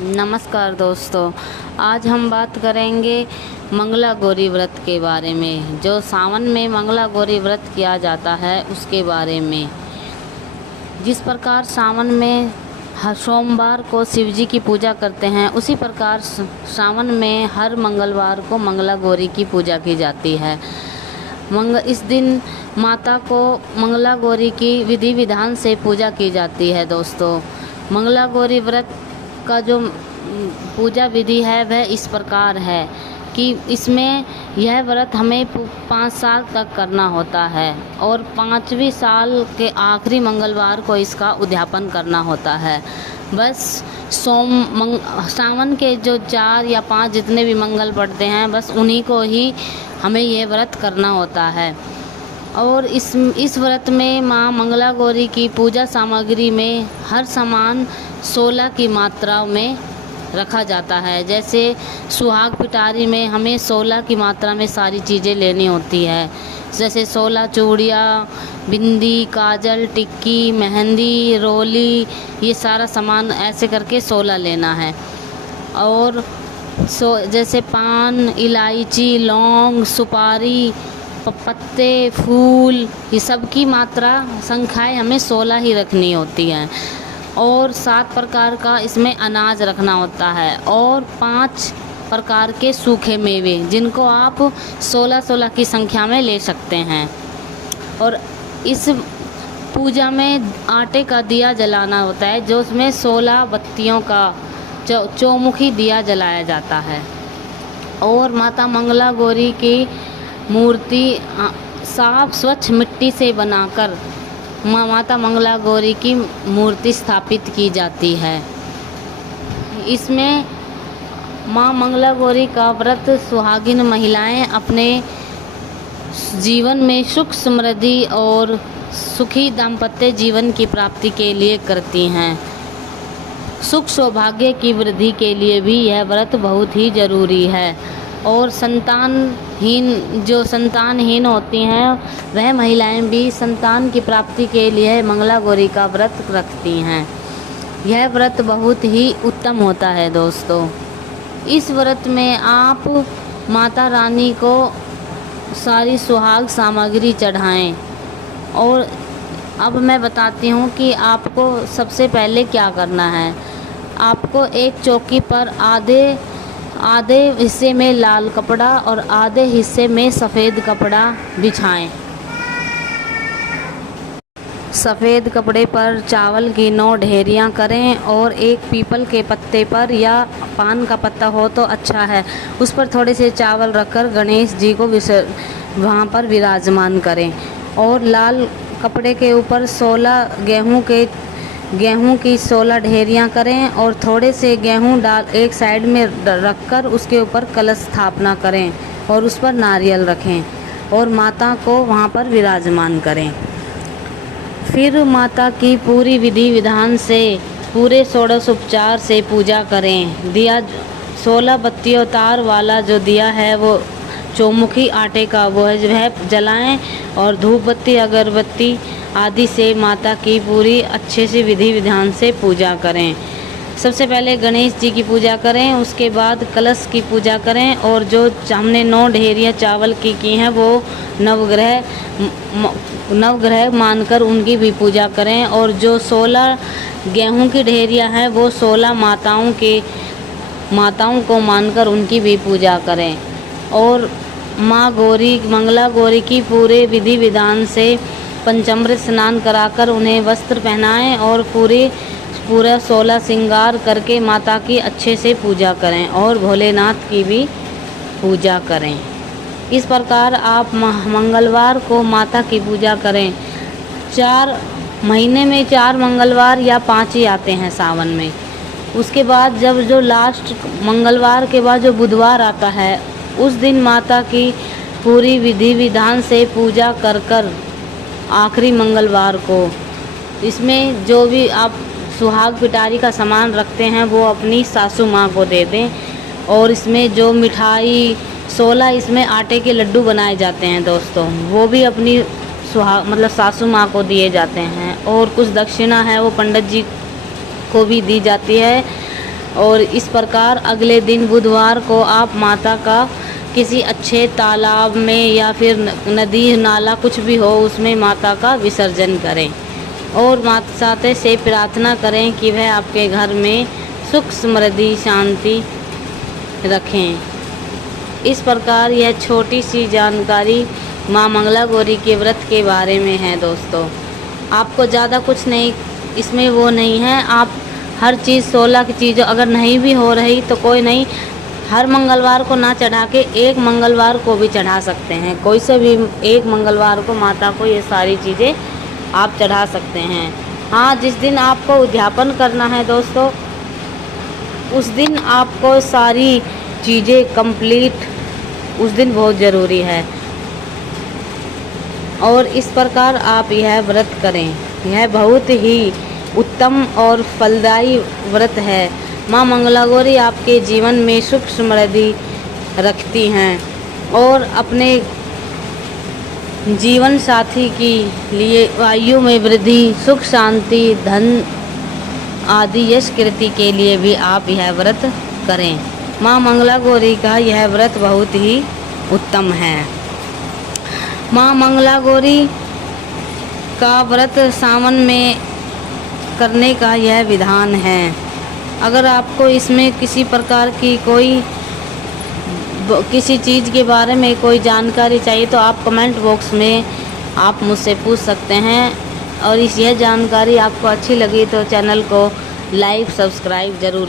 नमस्कार दोस्तों, आज हम बात करेंगे मंगला गौरी व्रत के बारे में। जो सावन में मंगला गौरी व्रत किया जाता है उसके बारे में। जिस प्रकार सावन में हर सोमवार को शिव जी की पूजा करते हैं, उसी प्रकार सावन में हर मंगलवार को मंगला गौरी की पूजा की जाती है। इस दिन माता को मंगला गौरी की विधि विधान से पूजा की जाती है। दोस्तों, मंगला गौरी व्रत का जो पूजा विधि है वह इस प्रकार है कि इसमें यह व्रत हमें 5 साल तक करना होता है और 5वें साल के आखिरी मंगलवार को इसका उद्यापन करना होता है। बस सावन के जो 4 या 5 जितने भी मंगल पड़ते हैं, बस उन्हीं को ही हमें यह व्रत करना होता है। और इस व्रत में माँ मंगला गौरी की पूजा सामग्री में हर सामान 16 की मात्रा में रखा जाता है। जैसे सुहाग पिटारी में हमें 16 की मात्रा में सारी चीज़ें लेनी होती है। जैसे 16 चूड़ियाँ, बिंदी, काजल, टिक्की, मेहंदी, रोली, ये सारा सामान ऐसे करके 16 लेना है। और जैसे पान, इलायची, लौंग, सुपारी, पत्ते, फूल, ये सब की मात्रा संख्याएँ हमें 16 ही रखनी होती हैं। और 7 प्रकार का इसमें अनाज रखना होता है और 5 प्रकार के सूखे मेवे, जिनको आप 16-16 की संख्या में ले सकते हैं। और इस पूजा में आटे का दिया जलाना होता है, जो उसमें 16 बत्तियों का चौमुखी दिया जलाया जाता है। और माता मंगला गौरी की मूर्ति साफ स्वच्छ मिट्टी से बनाकर माता मंगला गौरी की मूर्ति स्थापित की जाती है। इसमें माँ मंगला गौरी का व्रत सुहागिन महिलाएं अपने जीवन में सुख समृद्धि और सुखी दाम्पत्य जीवन की प्राप्ति के लिए करती हैं। सुख सौभाग्य की वृद्धि के लिए भी यह व्रत बहुत ही ज़रूरी है। और जो संतानहीन होती हैं, वह महिलाएं भी संतान की प्राप्ति के लिए मंगला गौरी का व्रत रखती हैं। यह व्रत बहुत ही उत्तम होता है। दोस्तों, इस व्रत में आप माता रानी को सारी सुहाग सामग्री चढ़ाएं। और अब मैं बताती हूँ कि आपको सबसे पहले क्या करना है। आपको एक चौकी पर आधे हिस्से में लाल कपड़ा और आधे हिस्से में सफ़ेद कपड़ा बिछाएं। सफ़ेद कपड़े पर चावल की 9 ढेरियाँ करें और एक पीपल के पत्ते पर, या पान का पत्ता हो तो अच्छा है, उस पर थोड़े से चावल रखकर गणेश जी को वहाँ पर विराजमान करें। और लाल कपड़े के ऊपर 16 गेहूं की 16 ढेरियाँ करें और थोड़े से गेहूं डाल एक साइड में रखकर उसके ऊपर कलश स्थापना करें और उस पर नारियल रखें और माता को वहाँ पर विराजमान करें। फिर माता की पूरी विधि विधान से पूरे षोडशोपचार से पूजा करें। दिया 16 बत्तियों तार वाला जो दिया है वो चौमुखी आटे का वह जलाएं और धूप बत्ती, अगरबत्ती आदि से माता की पूरी अच्छे से विधि विधान से पूजा करें। सबसे पहले गणेश जी की पूजा करें, उसके बाद कलश की पूजा करें। और जो हमने 9 ढेरियाँ चावल की हैं वो नवग्रह मानकर उनकी भी पूजा करें। और जो 16 गेहूं की ढेरियाँ हैं वो 16 माताओं को मानकर उनकी भी पूजा करें। और माँ मंगला गौरी की पूरे विधि विधान से पंचामृत स्नान कराकर उन्हें वस्त्र पहनाएं और पूरा 16 श्रृंगार करके माता की अच्छे से पूजा करें और भोलेनाथ की भी पूजा करें। इस प्रकार आप मंगलवार को माता की पूजा करें। 4 महीने में 4 मंगलवार या 5 ही आते हैं सावन में। उसके बाद जब जो लास्ट मंगलवार के बाद जो बुधवार आता है, उस दिन माता की पूरी विधि विधान से पूजा कर आखिरी मंगलवार को इसमें जो भी आप सुहाग पिटारी का सामान रखते हैं वो अपनी सासू माँ को दे दें। और इसमें जो मिठाई 16 इसमें आटे के लड्डू बनाए जाते हैं दोस्तों, वो भी अपनी सासू माँ को दिए जाते हैं। और कुछ दक्षिणा है वो पंडित जी को भी दी जाती है। और इस प्रकार अगले दिन बुधवार को आप माता का किसी अच्छे तालाब में या फिर नदी नाला कुछ भी हो उसमें माता का विसर्जन करें और माता से प्रार्थना करें कि वह आपके घर में सुख समृद्धि शांति रखें। इस प्रकार यह छोटी सी जानकारी माँ मंगला गौरी के व्रत के बारे में है दोस्तों। आपको ज़्यादा कुछ नहीं इसमें वो नहीं है, आप हर चीज़ 16 की चीज़ अगर नहीं भी हो रही तो कोई नहीं, हर मंगलवार को ना चढ़ा के एक मंगलवार को भी चढ़ा सकते हैं। कोई से भी एक मंगलवार को माता को ये सारी चीज़ें आप चढ़ा सकते हैं। हाँ, जिस दिन आपको उद्यापन करना है दोस्तों उस दिन आपको सारी चीज़ें कंप्लीट उस दिन बहुत ज़रूरी है और इस प्रकार आप यह व्रत करें। यह बहुत ही उत्तम और फलदायी व्रत है। माँ मंगला गौरी आपके जीवन में सुख समृद्धि रखती हैं और अपने जीवन साथी के लिए आयु में वृद्धि, सुख शांति, धन आदि यश कीर्ति के लिए भी आप यह व्रत करें। माँ मंगला गौरी का यह व्रत बहुत ही उत्तम है। माँ मंगला गौरी का व्रत सावन में करने का यह विधान है। अगर आपको इसमें किसी प्रकार की किसी चीज़ के बारे में कोई जानकारी चाहिए तो आप कमेंट बॉक्स में आप मुझसे पूछ सकते हैं और यह जानकारी आपको अच्छी लगी तो चैनल को लाइक सब्सक्राइब ज़रूर